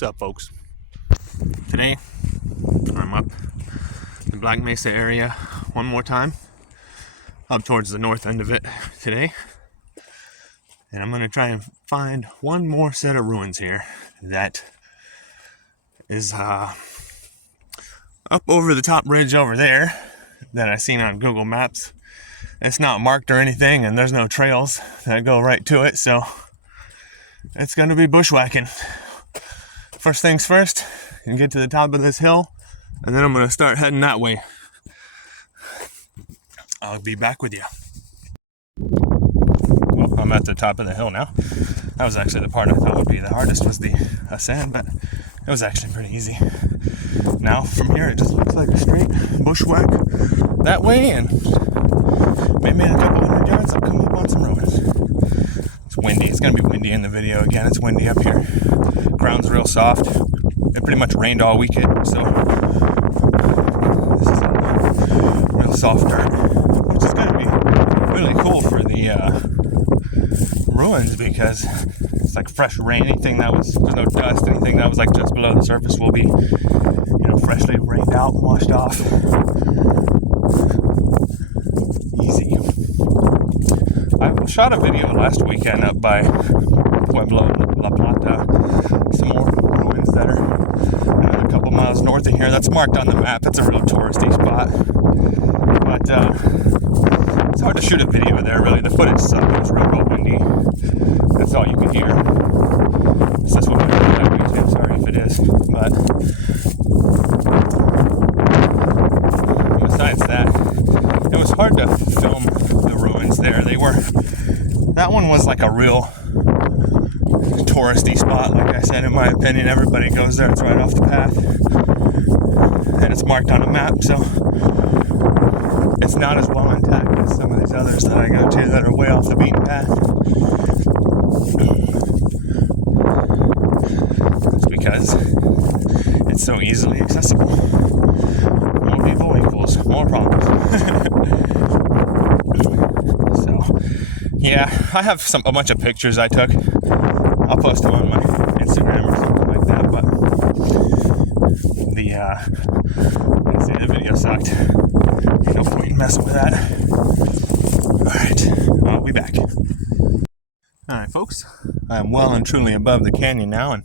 What's up, folks? Today I'm up in the Black Mesa area one more time, up towards the north end of it today, and I'm going to try and find one more set of ruins here that is up over the top ridge over there that I seen on Google Maps. It's not marked or anything, and there's no trails that go right to it, so it's going to be bushwhacking. First things first, and get to the top of this hill, and then I'm going to start heading that way. I'll be back with you. Well, I'm at the top of the hill now. That was actually the part I thought would be the hardest, was the ascent, but it was actually pretty easy. Now, from here, it just looks like a straight bushwhack that way, and maybe in a couple hundred yards, I'll come up on some ruins. It's windy. It's going to be windy in the video again. It's windy up here. Ground's real soft. It pretty much rained all weekend, so this is real soft dirt, which is going to be really cool for the ruins, because it's like fresh rain. Anything that was, there's no dust, anything that was like just below the surface will be, freshly rained out and washed off. Easy. I shot a video last weekend up by Pueblo, La Plata, some more ruins that are a couple miles north of here. That's marked on the map. It's a real touristy spot, but it's hard to shoot a video there, really. The footage sucked. It was real windy. That's all you could hear. Is this what I'm too? Sorry if it is, but besides that, it was hard to film the ruins there. That one was like a real touristy spot, like I said. In my opinion, everybody goes there. It's right off the path, and it's marked on a map, so it's not as well intact as some of these others that I go to that are way off the beaten path. It's because it's so easily accessible. More people equals more problems. So yeah, I have a bunch of pictures I took. I'll post them on my Instagram or something like that, but the video sucked. No point in messing with that. Alright, I'll be back. Alright, folks, I'm well and truly above the canyon now, and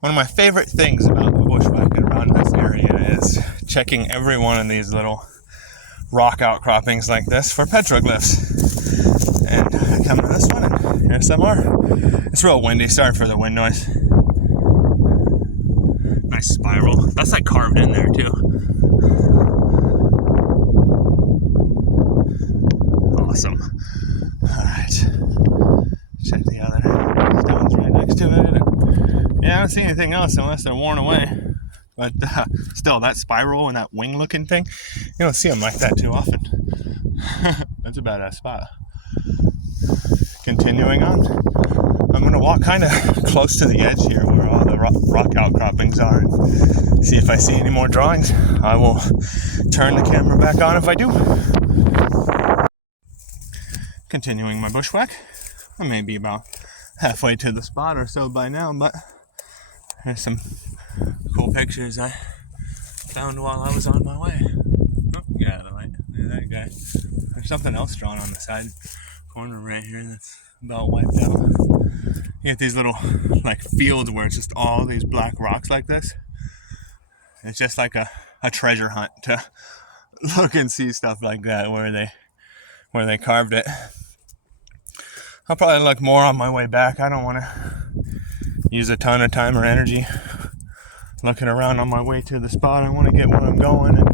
one of my favorite things about bushwhacking around this area is checking every one of these little rock outcroppings like this for petroglyphs. And I come to this one, and here some are. It's real windy. Sorry for the wind noise. Nice spiral. That's like carved in there too. Awesome. Alright. Check the other stones right next to it. Yeah, I don't see anything else unless they're worn away. But still, that spiral and that wing looking thing, you don't see them like that too often. That's a badass spot. Continuing on, I'm going to walk kind of close to the edge here where all the rock outcroppings are and see if I see any more drawings. I will turn the camera back on if I do. Continuing my bushwhack. I may be about halfway to the spot or so by now, but there's some cool pictures I found while I was on my way. Oh, get out of the light. Look at that guy. There's something else drawn on the side corner right here that's about wiped out. You get these little like fields where it's just all these black rocks like this. It's just like a treasure hunt to look and see stuff like that where they carved it. I'll probably look more on my way back. I don't want to use a ton of time or energy looking around on my way to the spot. I want to get where I'm going and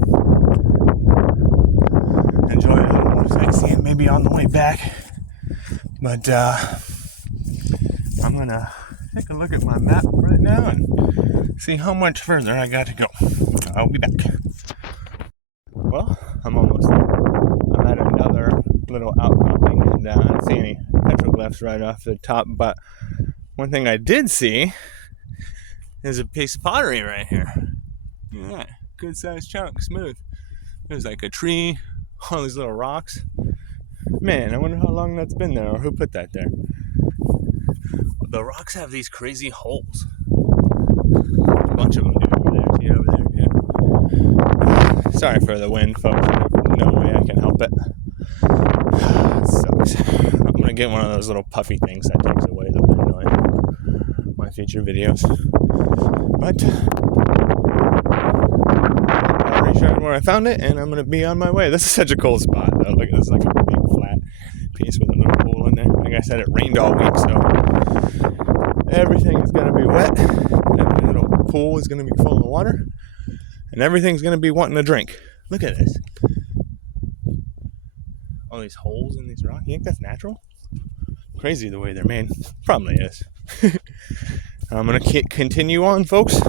enjoy a little more sightseeing maybe on the way back. But I'm gonna take a look at my map right now and see how much further I got to go. I'll be back. Well, I'm almost there. I'm at another little outcropping, and I don't see any petroglyphs right off the top, but one thing I did see is a piece of pottery right here. Look at that. Good sized chunk, smooth. There's like a tree, all these little rocks. Man, I wonder how long that's been there, or who put that there. The rocks have these crazy holes. bunch of them do over there. See over there too. Sorry for the wind, folks. No way I can help it. It sucks. I'm gonna get one of those little puffy things that takes away the wind noise. My future videos. But I'm already showing where I found it, and I'm gonna be on my way. This is such a cool spot, though. Look at this, like a big flat piece with a little pool in there. Like I said, it rained all week, so everything is gonna be wet. Every little pool is gonna be full of water, and everything's gonna be wanting to drink. Look at this. All these holes in these rocks. You think that's natural? Crazy the way they're made. Probably is. I'm gonna continue on, folks.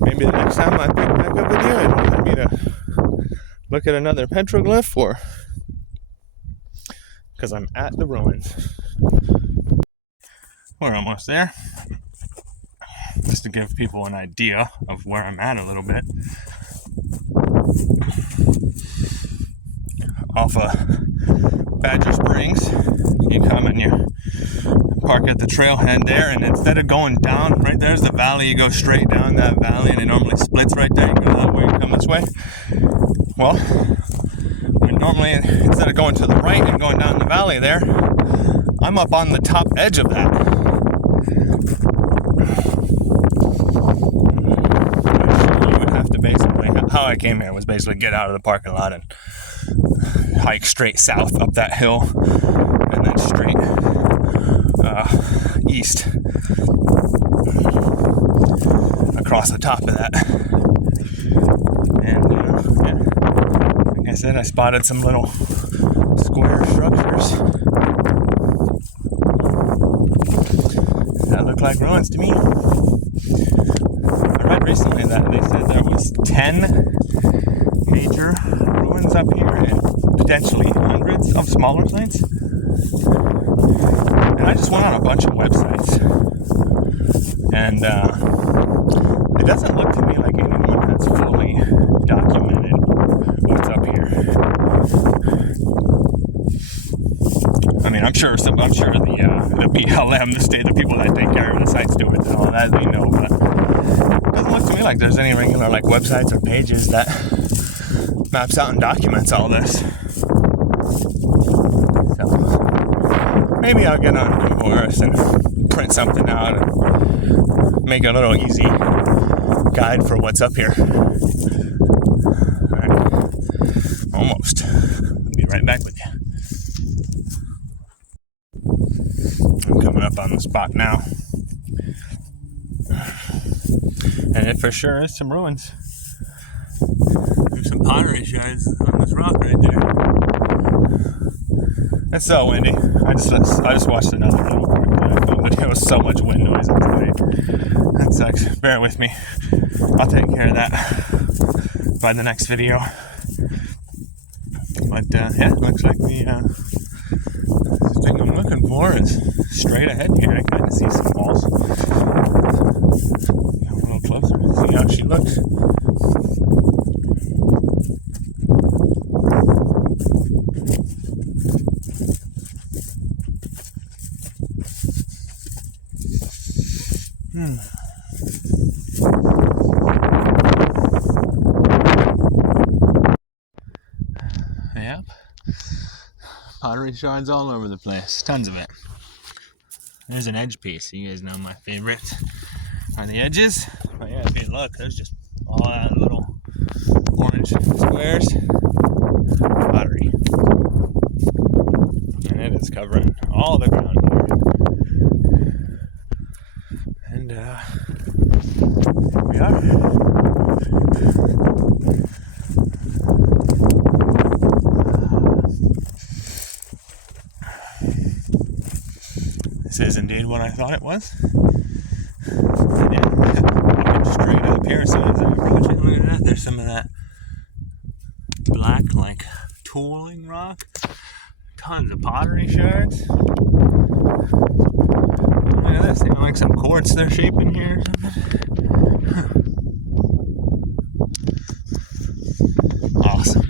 Maybe the next time I pick back up with you, I'd want me to look at another petroglyph, or because I'm at the ruins. We're almost there. Just to give people an idea of where I'm at a little bit. Off of Badger Springs, you come and you park at the trailhead there, and instead of going down, right there's the valley, you go straight down that valley, and it normally splits right there. You go that way and come this way. Well, normally instead of going to the right and going down the valley there, I'm up on the top edge of that. You would have to basically, how I came here was basically get out of the parking lot and hike straight south up that hill, and then straight east across the top of that. And yeah, like I said, I spotted some little square structures that look like ruins to me. I read recently that they said there was 10 major ruins up here and potentially hundreds of smaller sites. And I just went on a bunch of websites, and it doesn't look to me like anyone has fully documented what's up here. I mean, I'm sure the BLM, the people that take care of the site stewards and all that, they know, but it doesn't look to me like there's any regular like websites or pages that maps out and documents all this. So maybe I'll get on Google Earth and print something out and make a little easy guide for what's up here. Alright, almost. I'll be right back with you. I'm coming up on the spot now. And it for sure is some ruins. There's some pottery shards on this rock right there. It's so windy. I just watched another little part that I filmed, but there was so much wind noise today. That sucks. Bear with me. I'll take care of that by the next video. But yeah, it looks like the thing I'm looking for is straight ahead here. I kind of see some walls. Come a little closer. See how she looks. Yep. Pottery shards all over the place. Tons of it. There's an edge piece. You guys know my favorite on the edges. But yeah, if you look, there's just all that little orange squares. Pottery. And it is covering all the ground here. And here we are. This is indeed what I thought it was. And yeah, looking straight up here as soon as I approach it. Look at that. There's some of that black, like, tooling rock. Tons of pottery shards. Look at this. They got like some quartz they're shaping here or something. Huh. Awesome.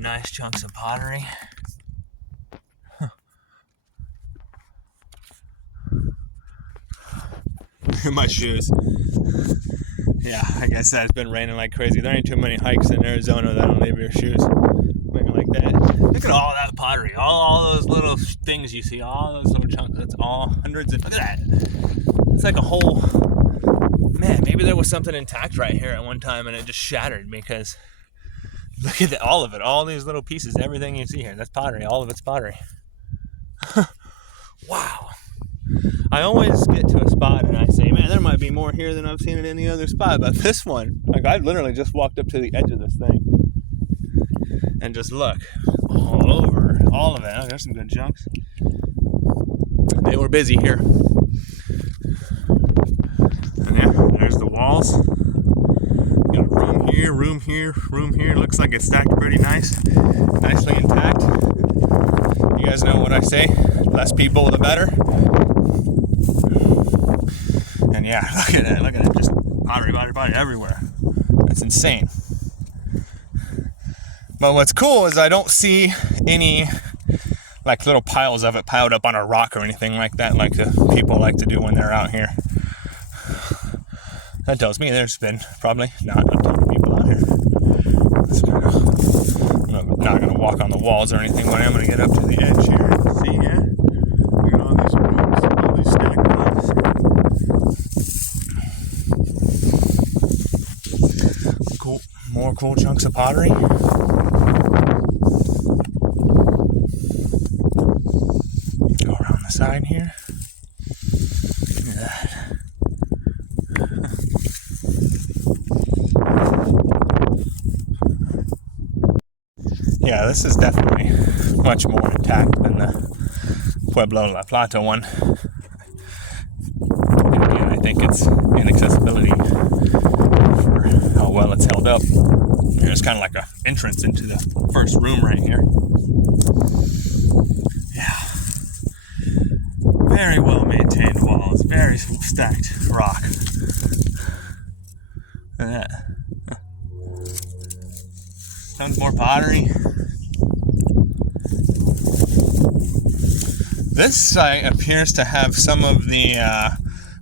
Nice chunks of pottery. My shoes. Yeah, like I said, it's been raining like crazy. There ain't too many hikes in Arizona that don't leave your shoes looking like that. Look at all that pottery, all those little things you see, all those little chunks. That's all hundreds of. Look at that. It's like a whole. Man, maybe there was something intact right here at one time and it just shattered because look at all of it, all these little pieces, everything you see here. That's pottery. All of it's pottery. Wow. I always get to a spot and I say, man, there might be more here than I've seen at any other spot. But this one, like I literally just walked up to the edge of this thing and just look all over, all of it. Oh, there's some good chunks. They were busy here. And yeah, there's the walls. Got a room here, room here, room here. Looks like it's stacked pretty nicely intact. You guys know what I say, less people the better. And yeah, look at it, just pottery everywhere. That's insane. But what's cool is I don't see any like little piles of it piled up on a rock or anything like that, like the people like to do when they're out here. That tells me there's been probably not a ton of people out here. I'm not going to walk on the walls or anything, but I'm going to get up to the edge here. See, yeah? Look at all these rooms, all these stacked rooms. Cool, more cool chunks of pottery. Go around the side here. Look at that. Yeah, this is definitely much more intact than the Pueblo La Plata one. And again, I think it's inaccessibility for how well it's held up. There's kind of like an entrance into the first room right here. Yeah. Very well maintained walls, very stacked rock. Look at that. Tons more pottery. This site appears to have some of the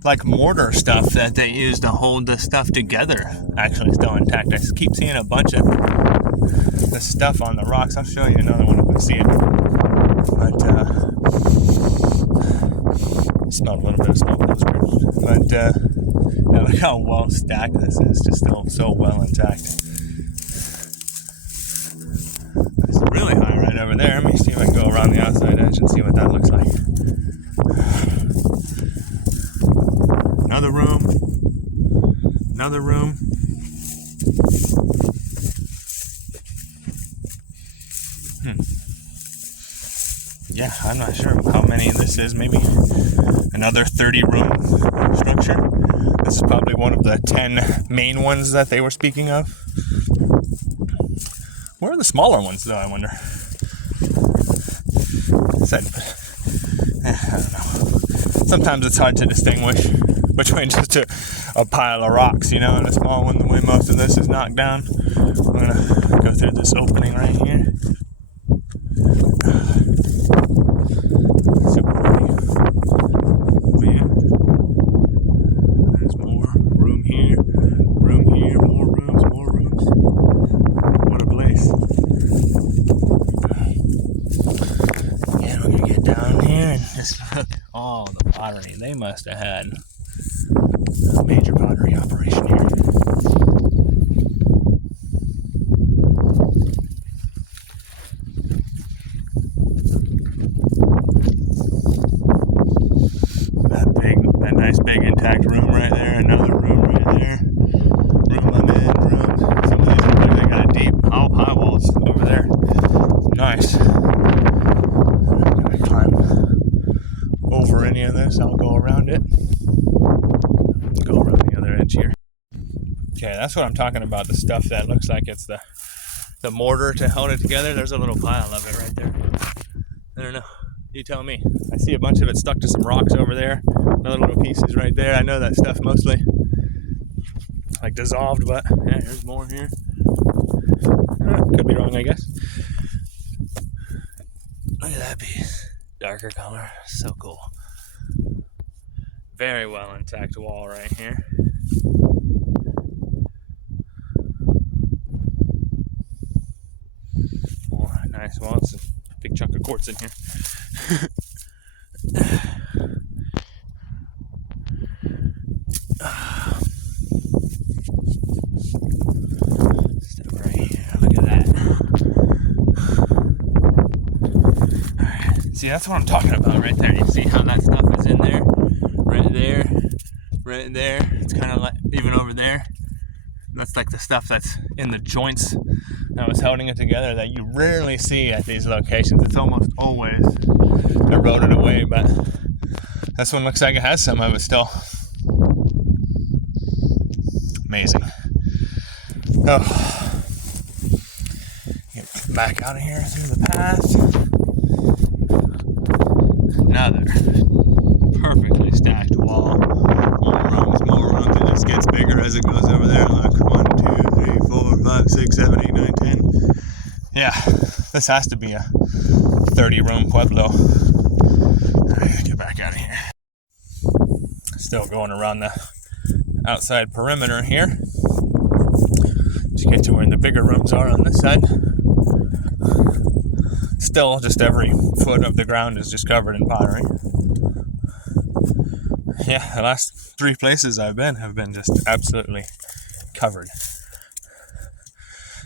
like mortar stuff that they use to hold the stuff together actually still intact. I keep seeing a bunch of the stuff on the rocks. I'll show you another one if I see it. But smelled a little bit of smoke. That was weird. But yeah, look how well stacked this is. Just still so well intact. It's really high right over there. Let me see if I can go around the outside edge and see what that looks like. Another room. Another room. Yeah, I'm not sure how many this is. Maybe another 30-room structure. This is probably one of the 10 main ones that they were speaking of. Where are the smaller ones, though, I wonder? I don't know. Sometimes it's hard to distinguish between just a pile of rocks, you know, and a small one, the way most of this is knocked down. I'm going to go through this opening right here. Super pretty. Yeah. There's more room here, more rooms. What a place. Again, we're going to get down here and just look at all the pottery. They must have had a major pottery operation here. That nice big intact room right there, another room right there, room I'm in, room. Some of these are really got deep high walls over there. Nice. I'm not gonna climb over any of this. I'll go around it. Go around the other edge here. Okay, that's what I'm talking about. The stuff that looks like it's the mortar to hold it together. There's a little pile of it right there. I don't know. You tell me. I see a bunch of it stuck to some rocks over there. Other little pieces right there. I know that stuff mostly like dissolved, but yeah, there's more here. Could be wrong, I guess. Look at that piece. Darker color. So cool. Very well intact wall right here. Oh, nice. Well, it's a big chunk of quartz in here. Step right here. Look at that. Alright. See, that's what I'm talking about right there. You see how that stuff is in there? Right there. Right there. It's kind of like even over there. That's like the stuff that's in the joints that was holding it together that you rarely see at these locations. It's almost always eroded away, but this one looks like it has some of it still. Amazing. Oh, get back out of here through the path. Another perfectly stacked wall. More rooms. It just gets bigger as it goes over there. Look, 1, 2, 3, 4, 5, 6, 7, 8, 9, 10. Yeah, this has to be a 30-room pueblo. I gotta get back out of here. Still going around the outside perimeter here to get to where the bigger rooms are on this side. Still, just every foot of the ground is just covered in pottery. Yeah, the last 3 places I've been have been just absolutely covered.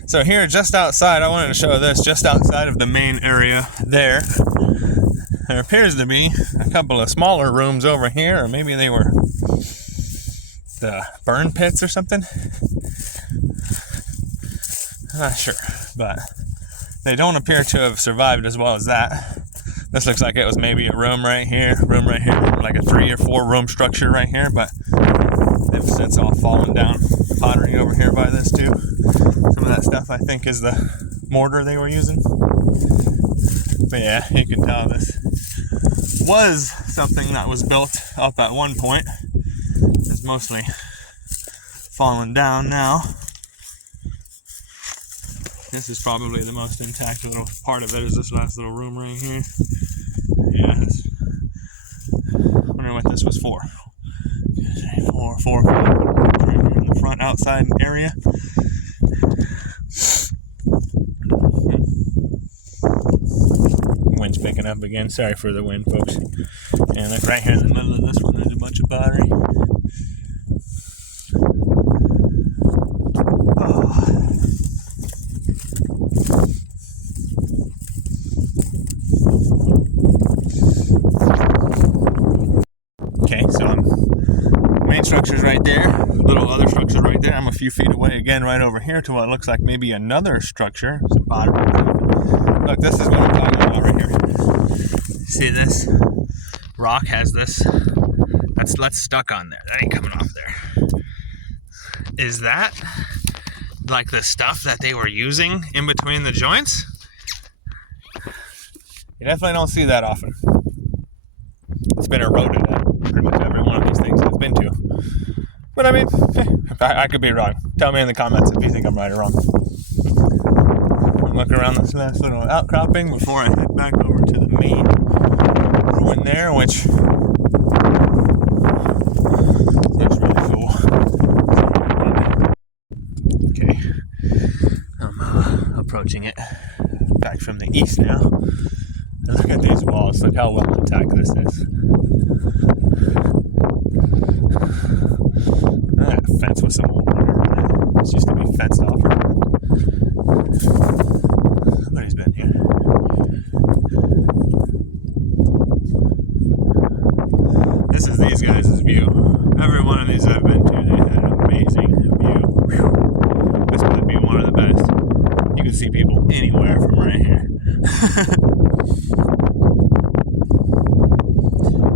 So here, just outside, I wanted to show this, just outside of the main area there appears to be a couple of smaller rooms over here, or maybe they were the burn pits or something. I'm not sure, but they don't appear to have survived as well as that. This looks like it was maybe a room right here, like a 3 or 4 room structure right here, but they've since all fallen down. Pottery over here by this too. Some of that stuff I think is the mortar they were using. But yeah, you can tell this was something that was built up at one point. It's mostly fallen down now. This is probably the most intact little part of it, is this last little room right here. Yeah, I wonder what this was for. 4 right here in the front outside area. Wind's picking up again. Sorry for the wind, folks. And look, right here in the middle of this one, there's a bunch of pottery. Okay, so main structure's right there, little other structures right there. I'm a few feet away again, right over here to what looks like maybe another structure. Some pottery. Look, this is what I'm talking about right here. See this? Rock has this. That's stuck on there. That ain't coming off there. Is that like the stuff that they were using in between the joints? You definitely don't see that often. It's been eroded at pretty much every one of these things I've been to. But I mean, I could be wrong. Tell me in the comments if you think I'm right or wrong. I'll look around this nice little outcropping before I head back over to the main ruin there, which looks really cool. Okay, I'm approaching it back from the east now. And look at these walls. Look how well intact this is. That fence with some old wire on it. This used to be fenced off. Somebody's been here. This is these guys' view. Every one of these I've been to, they had an amazing view. Whew. This might be one of the best. You can see people anywhere from right here.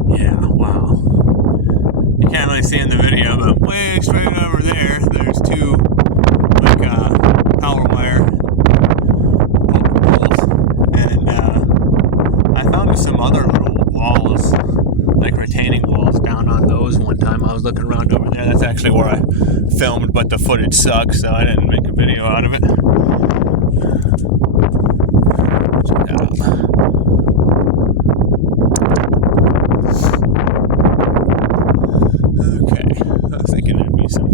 Yeah, wow. You can't really see in the video, but way straight over there, there's 2 like power wire poles, and I found some other little walls, like retaining walls, down on those one time. I was looking around over there. That's actually where I filmed, but the footage sucks, so I didn't make a video out of it. Check that out. Okay, I was thinking there'd be some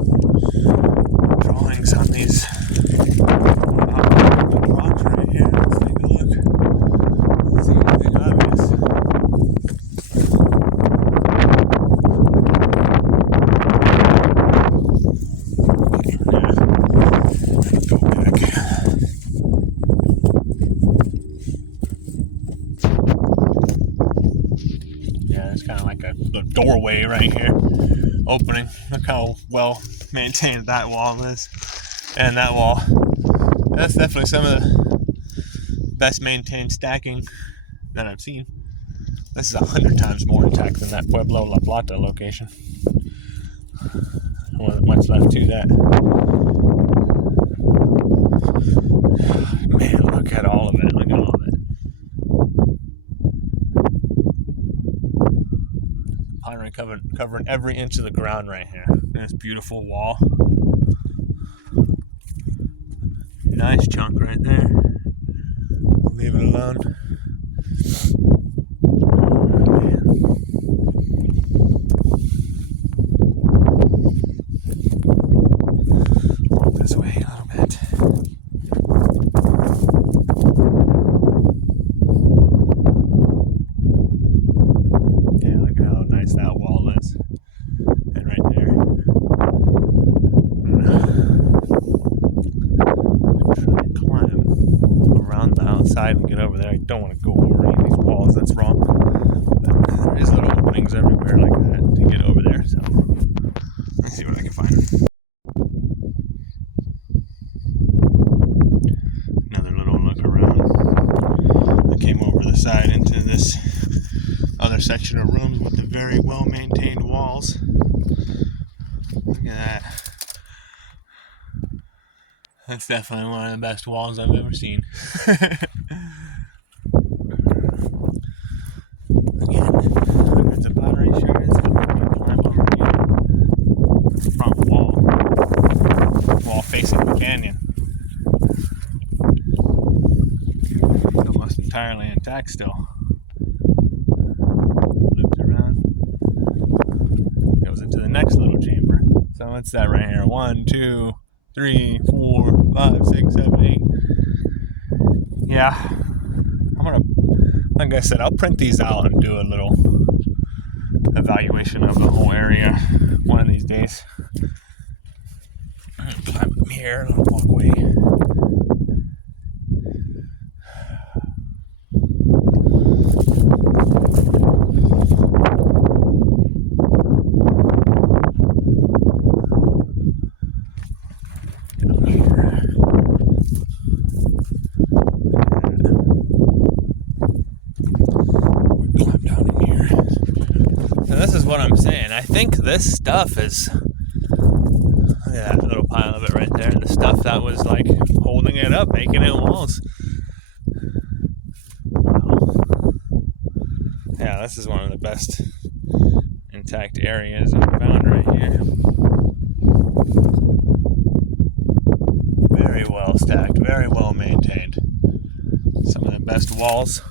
doorway right here, opening. Look how well maintained that wall is, and that wall. That's definitely some of the best maintained stacking that I've seen. This is 100 times more intact than that Pueblo La Plata location. There wasn't much left to that. Man, look at all of it. Look at all of it. Pottery covering every inch of the ground right here. This beautiful wall. Nice chunk right there. Leave it alone. Walk this way a little bit. Yeah, look at how nice that wall is. And right there. Try and climb around the outside and get over there. I don't want to go over any of these walls, that's wrong. But there is little openings everywhere like that to get over there, so let's see what I can find. Another little look around. I came over the side into this other section of rooms with the very well maintained walls. Look at that. That's definitely one of the best walls I've ever seen. Again, hundreds of pottery shards. Climb over here. Front wall. Wall facing the canyon. Almost entirely intact still. Loops around. Goes into the next little chamber. So what's that right here? 1, 2, 3, 4, 5, 6, 7, 8. Yeah, I'm gonna, like I said, I'll print these out and do a little evaluation of the whole area one of these days. I'm gonna climb up here on a walkway. What I'm saying, I think this stuff is, look at that little pile of it right there, the stuff that was like holding it up, making it walls. Wow. Yeah, this is one of the best intact areas I've found right here. Very well stacked, very well maintained. Some of the best walls.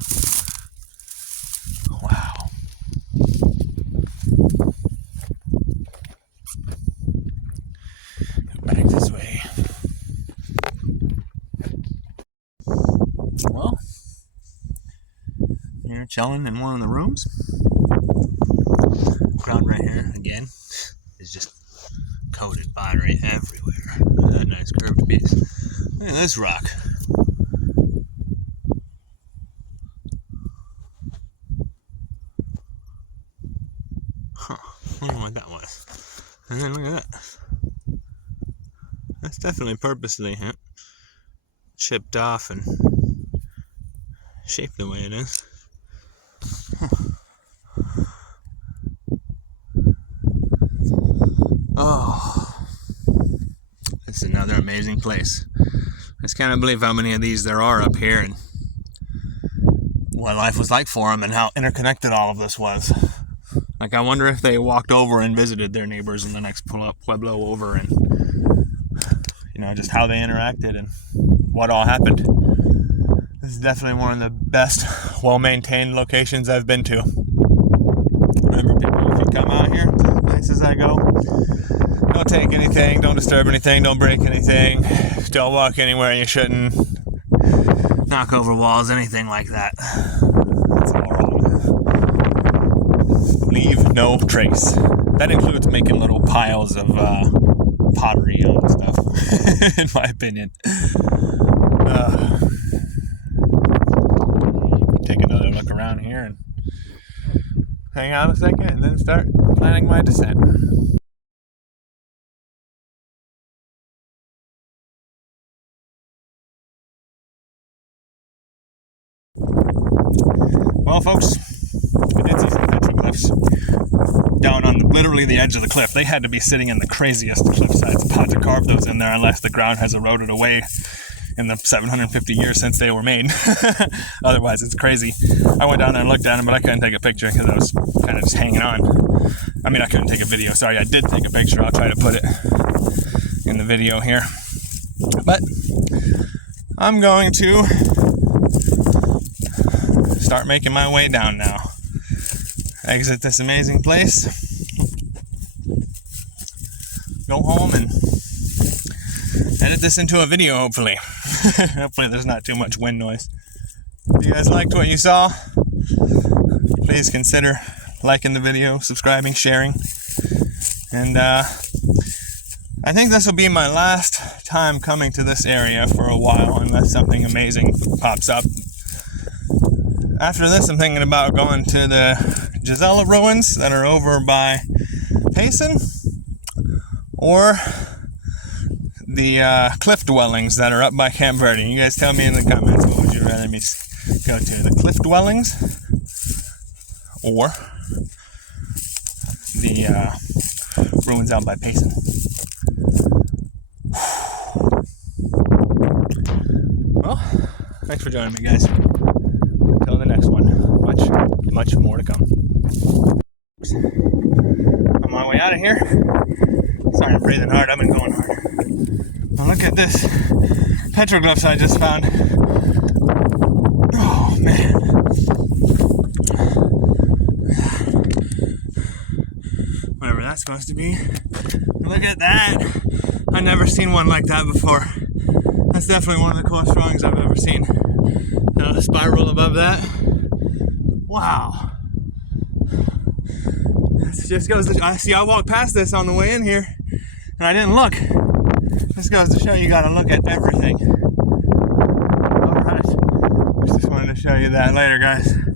Wow. Back this way. Well, here chilling in one of the rooms. Ground right here again is just coated pottery everywhere. Look at that nice curved piece. Look at this rock. Huh. I wonder what that was. And then look at that. That's definitely purposely chipped off and shaped the way it is. Huh. Oh, it's another amazing place. I just can't believe how many of these there are up here and what life was like for them and how interconnected all of this was. Like, I wonder if they walked over and visited their neighbors in the next pueblo over and, you know, just how they interacted and what all happened. This is definitely one of the best, well-maintained locations I've been to. Remember, people, if you come out here to the places I go, don't take anything, don't disturb anything, don't break anything, don't walk anywhere you shouldn't, knock over walls, anything like that. That's all wrong. Leave no trace. That includes making little piles of pottery and stuff, in my opinion. Take another look around here and hang out a second and then start planning my descent. Well, folks, I did see some petroglyphs down on literally the edge of the cliff. They had to be sitting in the craziest cliff sides about to carve those in there, unless the ground has eroded away in the 750 years since they were made. Otherwise, it's crazy. I went down there and looked at them, but I couldn't take a picture because I was kind of just hanging on. I mean, I couldn't take a video. Sorry, I did take a picture. I'll try to put it in the video here. But I'm going to start making my way down now. Exit this amazing place. Go home and edit this into a video, hopefully. Hopefully there's not too much wind noise. If you guys liked what you saw, please consider liking the video, subscribing, sharing. And I think this will be my last time coming to this area for a while, unless something amazing pops up. After this, I'm thinking about going to the Gisela ruins that are over by Payson, or the cliff dwellings that are up by Camp Verde. You guys tell me in the comments, what would you rather me go to? The cliff dwellings or the ruins out by Payson? Well, thanks for joining me, guys. Until the next one, much more to come. On my way out of here. Sorry, I'm breathing hard. I've been going hard. Now look at this petroglyphs I just found. Oh man. Whatever that's supposed to be. Look at that. I've never seen one like that before. That's definitely one of the coolest drawings I've ever seen. The spiral above that. Wow. This just goes to, I walked past this on the way in here and I didn't look. This goes to show you gotta look at everything. Alright. Just wanted to show you that later, guys.